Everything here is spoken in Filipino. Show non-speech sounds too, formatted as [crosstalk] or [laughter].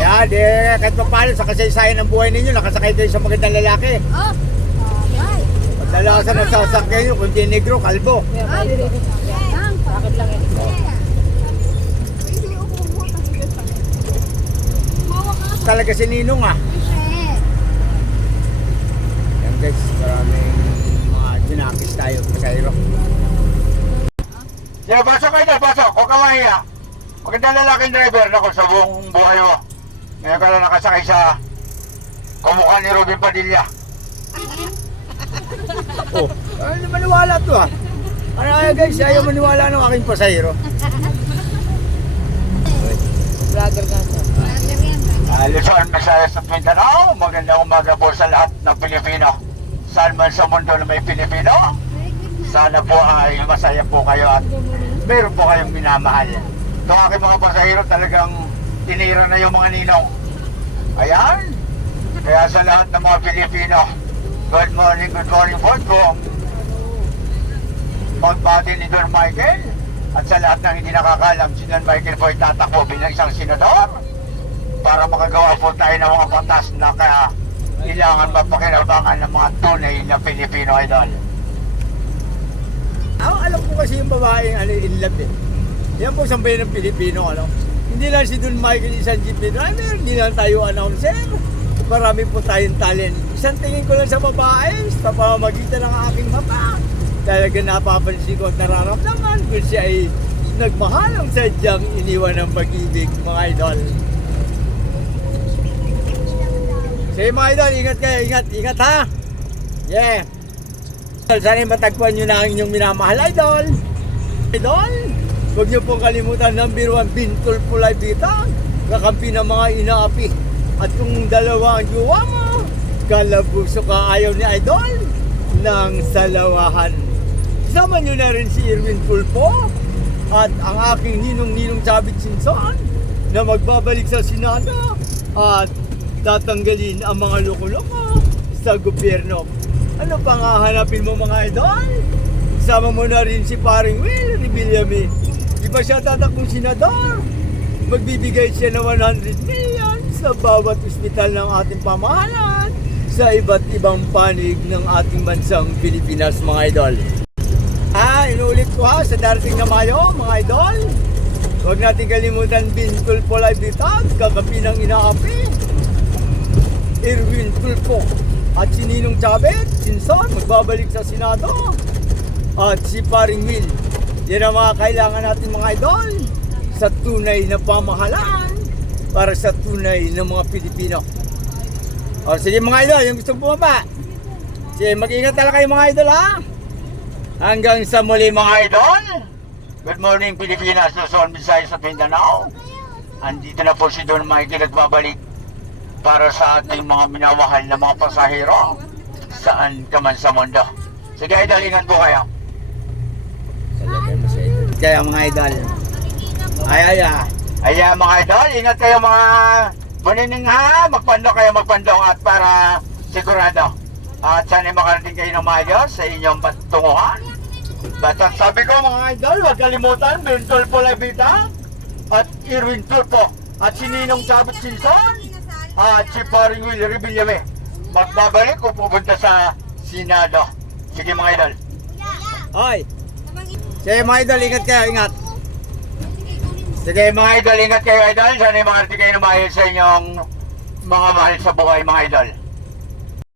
Yan, di, kahit pa paano sa kasaysayan ng buhay ninyo, nakasakay kayo sa magandang lalaki. Oh. Ay. Pagdalasan ng sasakyan nyo, kundi negro, kalbo. Bakit lang yan? Talaga si Ninong ah. Yan guys, maraming mga ginakis tayo sa Cairo. Yeah, pasok kayo dyan, pasok. Huwag ka mahiya. Magandang lalaking driver na sa buong buhay mo. Ngayon ka lang nakasakay sa kumukha ni Robin Padilla. [laughs] oh, ay, maniwala to ah. Ano ay, guys, ayaw maniwala ng aking pasahero. Vlogger nga siya. Uh, Luzon, Visayas at Mindanao, magandang umaga po sa lahat ng Pilipino. Saan man sa mundo na may Pilipino, sana po ay masaya po kayo at meron po kayong minamahal. Itong aking mga pasahero talagang tinira na yung mga ninong. Ayan. Kaya sa lahat ng mga Pilipino, good morning, good morning po po. Magbati ni Don Michael at sa lahat ng hindi nakakalam, si Don Michael po ay tatakbo bilang isang senador para makagawa po tayo ng mga batas na kaya kailangan mapakinabangan ng mga tunay na Pilipino idol. Ako, alam ko kasi yung babaeng ano, in love eh. Yan po isang bayan ng Pilipino, ano. Hindi lang si Don Michael isang jeepney driver, hindi lang tayo announcer. Marami po tayong talent. Isang tingin ko lang sa babae, sa pamamagitan ng aking mata. Talaga napapansin ko at nararamdaman kung siya ay nagmahal ang sadyang iniwan ng pag-ibig, mga idol. Sige mga idol, ingat kayo, ingat, ingat ha. Yeah. Sana matagpuan nyo na ang inyong minamahal idol. Idol, huwag nyo pong kalimutan number one Bintol Pulay Bitang. Kakampi ng mga inaapi. At kung dalawa ang jowa mo, kalabuso ka ayaw ni idol ng salawahan. Sama nyo na rin si Irwin Tulpo at ang aking ninong-ninong Chavit Sinson na magbabalik sa Senado at tatanggalin ang mga loko-loko sa gobyerno. Ano pang hahanapin mo mga idol? Sama mo na rin si paring Will Revillame. Di ba siya tatakbong senador? Magbibigay siya ng 100 million sa bawat ospital ng ating pamahalaan sa iba't ibang panig ng ating bansang Pilipinas mga idol. Ah, inuulit ko ha, sa darating na Mayo, mga idol. Huwag natin kalimutan Bintol Polay Bitag, kakapi ng inaapi. Erwin Tulpo at si Ninong Chavez, Sinson, magbabalik sa Senado. At si Paring Will. Yan ang mga kailangan natin mga idol sa tunay na pamahalaan para sa tunay na mga Pilipino. O sige mga idol, yung gusto bumaba. Sige, mag-ingat talaga kayo mga idol ha. Hanggang sa muli mga idol. Good morning Pilipinas, Luzon, Visayas at Mindanao. Andito na po si Don Michael at babalik para sa ating mga minamahal na mga pasahero saan ka man sa mundo. Sige idol, ingat po kayo. Kaya mga idol. Ay ay ay. Ay ay, mga idol, ingat kayo mga bunining ha. Magpando kayo magpandong at para sigurado. At sana makarating kayo ng maayos sa inyong patunguhan. Basta't sabi ko mga idol, huwag kalimutan, Bentol Polabita at Irwin Tulpo at si Ninong Chabot Sinson at si Paring Will Revillame. Magbabalik o pupunta sa Senado. Sige mga idol. Hoy! Sige mga idol, ingat kayo, ingat. Sige mga idol, ingat kayo idol. Sana makarating kayo ng maayos sa inyong mga mahal sa buhay mga idol.